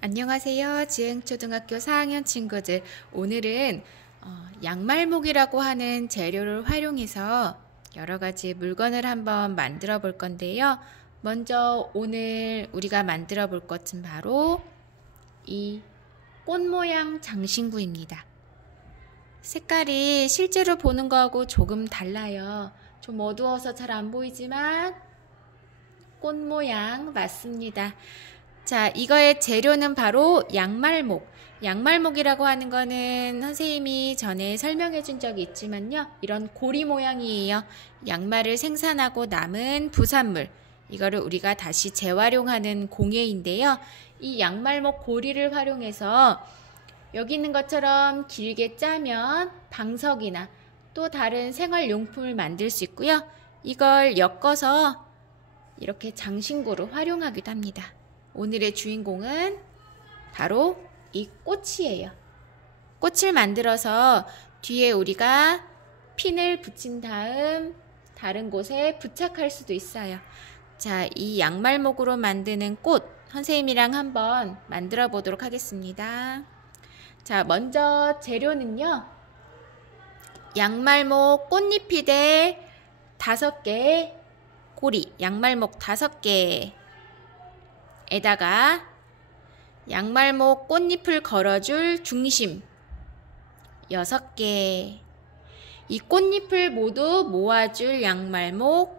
안녕하세요. 지흥초등학교 4학년 친구들. 오늘은 양말목이라고 하는 재료를 활용해서 여러 가지 물건을 한번 만들어 볼 건데요. 먼저 오늘 우리가 만들어 볼 것은 바로 이 꽃 모양 장신구입니다. 색깔이 실제로 보는 거하고 조금 달라요. 좀 어두워서 잘 안 보이지만 꽃 모양 맞습니다. 자, 이거의 재료는 바로 양말목. 양말목이라고 하는 거는 선생님이 전에 설명해 준 적이 있지만요. 이런 고리 모양이에요. 양말을 생산하고 남은 부산물. 이거를 우리가 다시 재활용하는 공예인데요. 이 양말목 고리를 활용해서 여기 있는 것처럼 길게 짜면 방석이나 또 다른 생활용품을 만들 수 있고요. 이걸 엮어서 이렇게 장신구로 활용하기도 합니다. 오늘의 주인공은 바로 이 꽃이에요. 꽃을 만들어서 뒤에 우리가 핀을 붙인 다음 다른 곳에 부착할 수도 있어요. 자, 이 양말목으로 만드는 꽃 선생님이랑 한번 만들어 보도록 하겠습니다. 자, 먼저 재료는요. 양말목 꽃잎이 될 5개의 고리, 양말목 5개 에다가 양말목 꽃잎을 걸어줄 중심 6개, 이 꽃잎을 모두 모아줄 양말목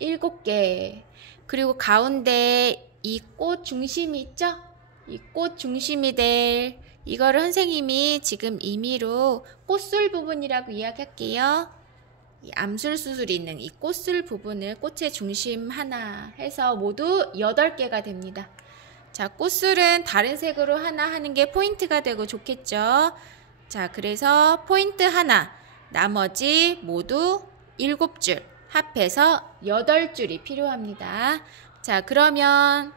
7개, 그리고 가운데 이 꽃 중심이 있죠? 이 꽃 중심이 될 이거를 선생님이 지금 임의로 꽃술 부분이라고 이야기할게요. 이 암술수술이 있는 이 꽃술 부분을 꽃의 중심 하나 해서 모두 8개가 됩니다. 자, 꽃술은 다른 색으로 하나 하는 게 포인트가 되고 좋겠죠. 자, 그래서 포인트 하나, 나머지 모두 7줄 합해서 8줄이 필요합니다. 자, 그러면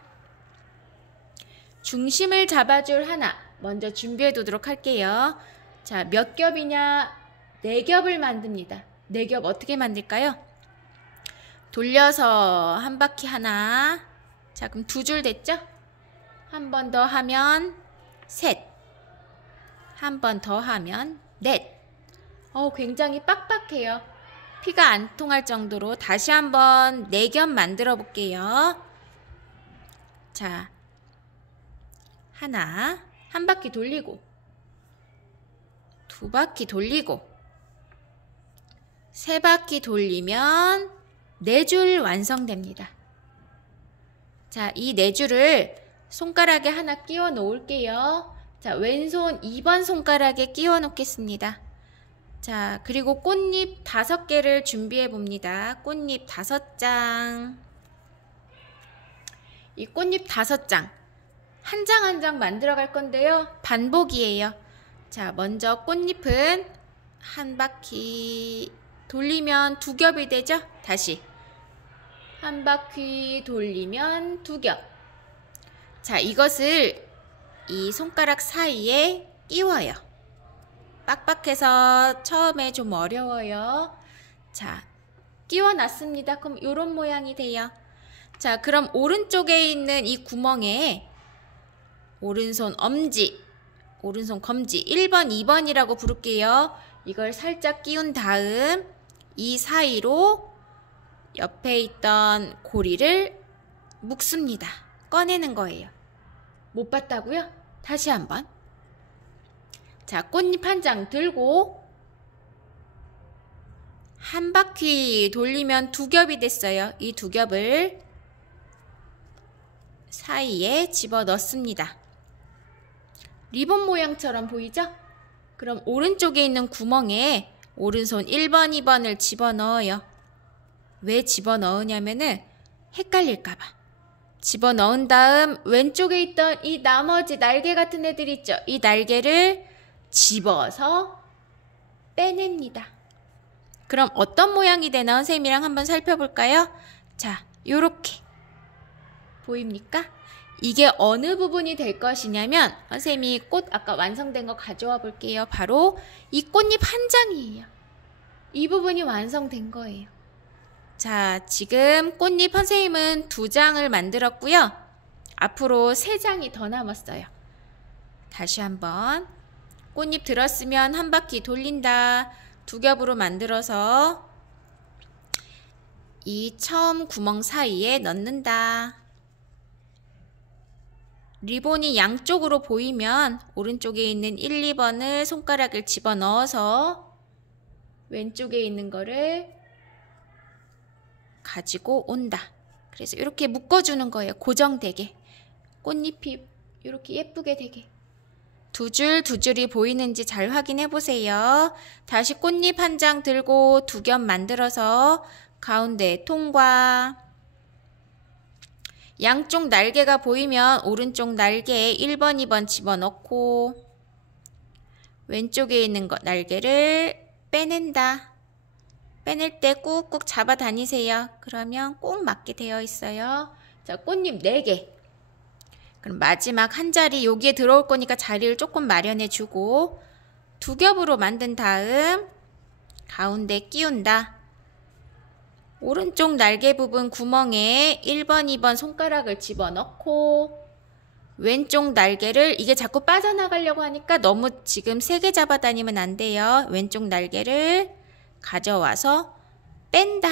중심을 잡아줄 하나 먼저 준비해 두도록 할게요. 자, 몇 겹이냐? 4겹을 만듭니다. 4겹 어떻게 만들까요? 돌려서 한 바퀴 하나. 자, 그럼 2줄 됐죠? 한 번 더 하면 셋. 한 번 더 하면 넷. 굉장히 빡빡해요. 피가 안 통할 정도로 다시 한번 4겹 만들어 볼게요. 자, 하나, 한 바퀴 돌리고 2바퀴 돌리고 3바퀴 돌리면 4줄 완성됩니다. 자, 이 4줄을 손가락에 하나 끼워 놓을게요. 자, 왼손 2번 손가락에 끼워 놓겠습니다. 자, 그리고 꽃잎 5개를 준비해 봅니다. 꽃잎 5장. 이 꽃잎 5장. 한 장 한 장 만들어 갈 건데요. 반복이에요. 자, 먼저 꽃잎은 한 바퀴 돌리면 2겹이 되죠? 다시 한 바퀴 돌리면 2겹. 자, 이것을 이 손가락 사이에 끼워요. 빡빡해서 처음에 좀 어려워요. 자, 끼워 놨습니다. 그럼 이런 모양이 돼요. 자, 그럼 오른쪽에 있는 이 구멍에 오른손 엄지, 오른손 검지 1번, 2번이라고 부를게요. 이걸 살짝 끼운 다음 이 사이로 옆에 있던 고리를 묶습니다. 꺼내는 거예요. 못 봤다고요? 다시 한번. 자, 꽃잎 한 장 들고 한 바퀴 돌리면 2겹이 됐어요. 이 2겹을 사이에 집어 넣습니다. 리본 모양처럼 보이죠? 그럼 오른쪽에 있는 구멍에 오른손 1번, 2번을 집어넣어요. 왜 집어넣으냐면은 헷갈릴까봐. 집어넣은 다음 왼쪽에 있던 이 나머지 날개 같은 애들 있죠? 이 날개를 집어서 빼냅니다. 그럼 어떤 모양이 되나 선생님이랑 한번 살펴볼까요? 자, 요렇게. 보입니까? 이게 어느 부분이 될 것이냐면 선생님이 꽃 아까 완성된 거 가져와 볼게요. 바로 이 꽃잎 한 장이에요. 이 부분이 완성된 거예요. 자, 지금 꽃잎 선생님은 2장을 만들었고요. 앞으로 3장이 더 남았어요. 다시 한번 꽃잎 들었으면 한 바퀴 돌린다. 2겹으로 만들어서 이 처음 구멍 사이에 넣는다. 리본이 양쪽으로 보이면 오른쪽에 있는 1, 2번을 손가락을 집어넣어서 왼쪽에 있는 거를 가지고 온다. 그래서 이렇게 묶어주는 거예요. 고정되게. 꽃잎이 이렇게 예쁘게 되게. 2줄, 2줄이 보이는지 잘 확인해 보세요. 다시 꽃잎 한 장 들고 2겹 만들어서 가운데 통과. 양쪽 날개가 보이면 오른쪽 날개에 1번, 2번 집어넣고 왼쪽에 있는 날개를 빼낸다. 빼낼 때 꾹꾹 잡아 다니세요. 그러면 꼭 맞게 되어 있어요. 자, 꽃잎 4개. 그럼 마지막 한 자리 여기에 들어올 거니까 자리를 조금 마련해 주고 2겹으로 만든 다음 가운데 끼운다. 오른쪽 날개 부분 구멍에 1번, 2번 손가락을 집어넣고 왼쪽 날개를 이게 자꾸 빠져나가려고 하니까 너무 지금 세게 잡아 다니면 안 돼요. 왼쪽 날개를 가져와서 뺀다.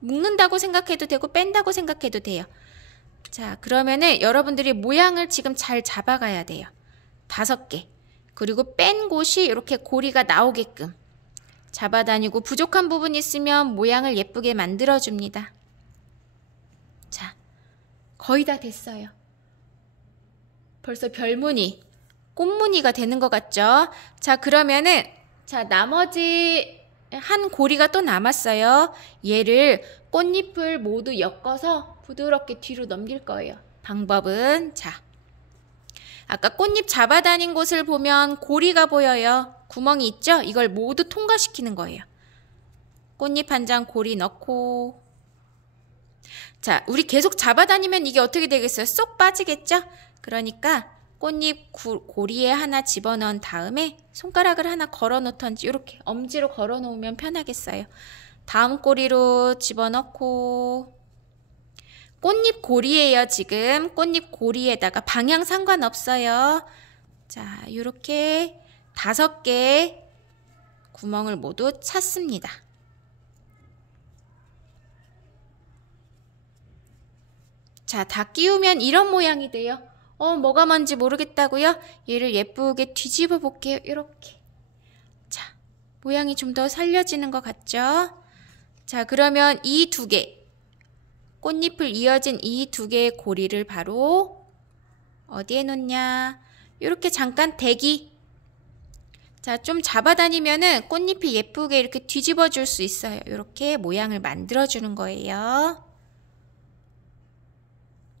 묶는다고 생각해도 되고 뺀다고 생각해도 돼요. 자, 그러면은 여러분들이 모양을 지금 잘 잡아가야 돼요. 5개. 그리고 뺀 곳이 이렇게 고리가 나오게끔 잡아다니고 부족한 부분이 있으면 모양을 예쁘게 만들어줍니다. 자, 거의 다 됐어요. 벌써 별무늬, 꽃무늬가 되는 것 같죠? 자, 그러면은 나머지 한 고리가 또 남았어요. 얘를 꽃잎을 모두 엮어서 부드럽게 뒤로 넘길 거예요. 방법은 아까 꽃잎 잡아다닌 곳을 보면 고리가 보여요. 구멍이 있죠? 이걸 모두 통과시키는 거예요. 꽃잎 한 장 고리 넣고 자, 우리 계속 잡아다니면 이게 어떻게 되겠어요? 쏙 빠지겠죠? 그러니까 꽃잎 고리에 하나 집어넣은 다음에 손가락을 하나 걸어 놓던지 이렇게 엄지로 걸어 놓으면 편하겠어요. 다음 고리로 집어넣고 꽃잎 고리예요. 지금 꽃잎 고리에다가 방향 상관없어요. 자, 이렇게 5개 구멍을 모두 찼습니다. 자, 다 끼우면 이런 모양이 돼요. 뭐가 뭔지 모르겠다고요? 얘를 예쁘게 뒤집어 볼게요. 이렇게. 자, 모양이 좀 더 살려지는 것 같죠? 자, 그러면 이 2개, 꽃잎을 이어진 이 2개의 고리를 바로 어디에 놓냐? 이렇게 잠깐 대기. 자, 좀 잡아다니면은 꽃잎이 예쁘게 이렇게 뒤집어 줄 수 있어요. 이렇게 모양을 만들어 주는 거예요.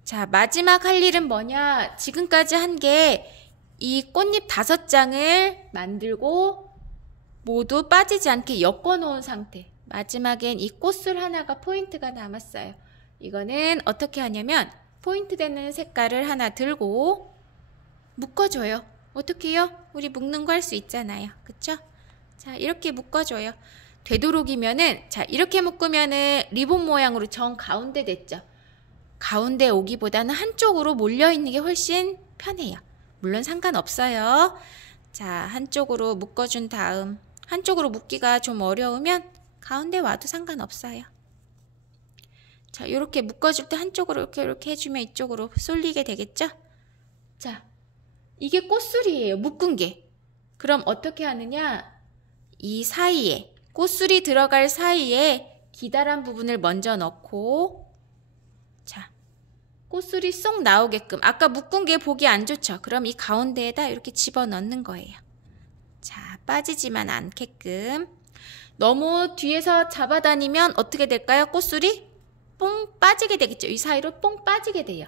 자, 마지막 할 일은 뭐냐? 지금까지 한 게 이 꽃잎 5장을 만들고 모두 빠지지 않게 엮어 놓은 상태. 마지막엔 이 꽃술 하나가 포인트가 남았어요. 이거는 어떻게 하냐면 포인트 되는 색깔을 하나 들고 묶어줘요. 어떻게 해요? 우리 묶는 거 할 수 있잖아요. 그쵸? 자, 이렇게 묶어줘요. 되도록이면은, 자, 이렇게 묶으면은 리본 모양으로 정 가운데 됐죠? 가운데 오기보다는 한쪽으로 몰려있는 게 훨씬 편해요. 물론 상관없어요. 자, 한쪽으로 묶어준 다음, 한쪽으로 묶기가 좀 어려우면 가운데 와도 상관없어요. 자, 이렇게 묶어줄 때 한쪽으로 이렇게 해주면 이쪽으로 쏠리게 되겠죠? 자, 이게 꽃술이에요. 묶은 게. 그럼 어떻게 하느냐? 이 사이에, 꽃술이 들어갈 사이에 기다란 부분을 먼저 넣고, 자, 꽃술이 쏙 나오게끔. 아까 묶은 게 보기 안 좋죠? 그럼 이 가운데에다 이렇게 집어넣는 거예요. 자, 빠지지만 않게끔. 너무 뒤에서 잡아다니면 어떻게 될까요? 꽃술이 뽕 빠지게 되겠죠? 이 사이로 뽕 빠지게 돼요.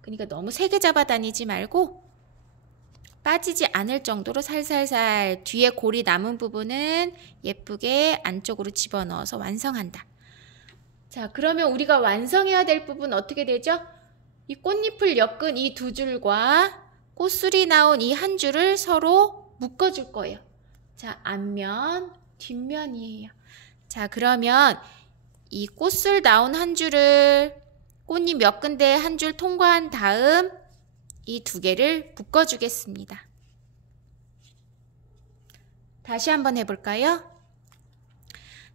그러니까 너무 세게 잡아다니지 말고 빠지지 않을 정도로 살살살 뒤에 고리 남은 부분은 예쁘게 안쪽으로 집어넣어서 완성한다. 자, 그러면 우리가 완성해야 될 부분 어떻게 되죠? 이 꽃잎을 엮은 이 2줄과 꽃술이 나온 이 한 줄을 서로 묶어줄 거예요. 자, 앞면, 뒷면이에요. 자, 그러면 이 꽃술 나온 한 줄을 꽃잎 몇 군데 한 줄 통과한 다음 이 두 개를 묶어주겠습니다. 다시 한번 해볼까요?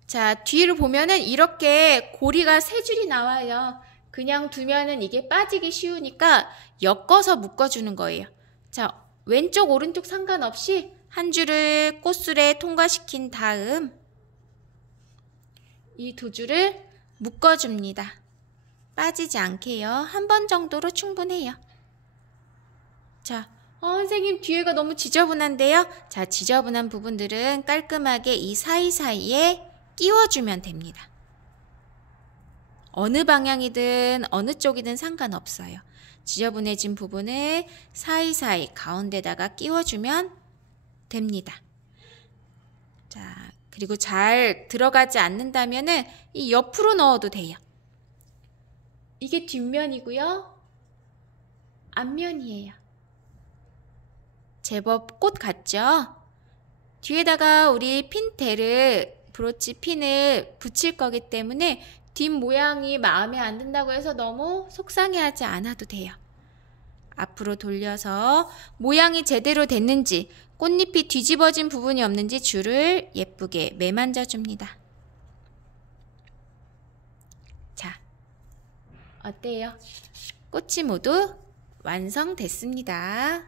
자, 뒤를 보면은 이렇게 고리가 세 줄이 나와요. 그냥 두면은 이게 빠지기 쉬우니까 엮어서 묶어주는 거예요. 자, 왼쪽 오른쪽 상관없이 한 줄을 꽃술에 통과시킨 다음 이 두 줄을 묶어줍니다. 빠지지 않게요. 한 번 정도로 충분해요. 자, 선생님 뒤에가 너무 지저분한데요. 자, 지저분한 부분들은 깔끔하게 이 사이사이에 끼워주면 됩니다. 어느 방향이든 어느 쪽이든 상관없어요. 지저분해진 부분을 사이사이 가운데다가 끼워주면 됩니다. 자, 그리고 잘 들어가지 않는다면은 이 옆으로 넣어도 돼요. 이게 뒷면이고요. 앞면이에요. 제법 꽃 같죠? 뒤에다가 우리 핀대를 브로치 핀을 붙일 거기 때문에 뒷 모양이 마음에 안 든다고 해서 너무 속상해하지 않아도 돼요. 앞으로 돌려서 모양이 제대로 됐는지 꽃잎이 뒤집어진 부분이 없는지 줄을 예쁘게 매만져 줍니다. 자, 어때요? 꽃이 모두 완성됐습니다.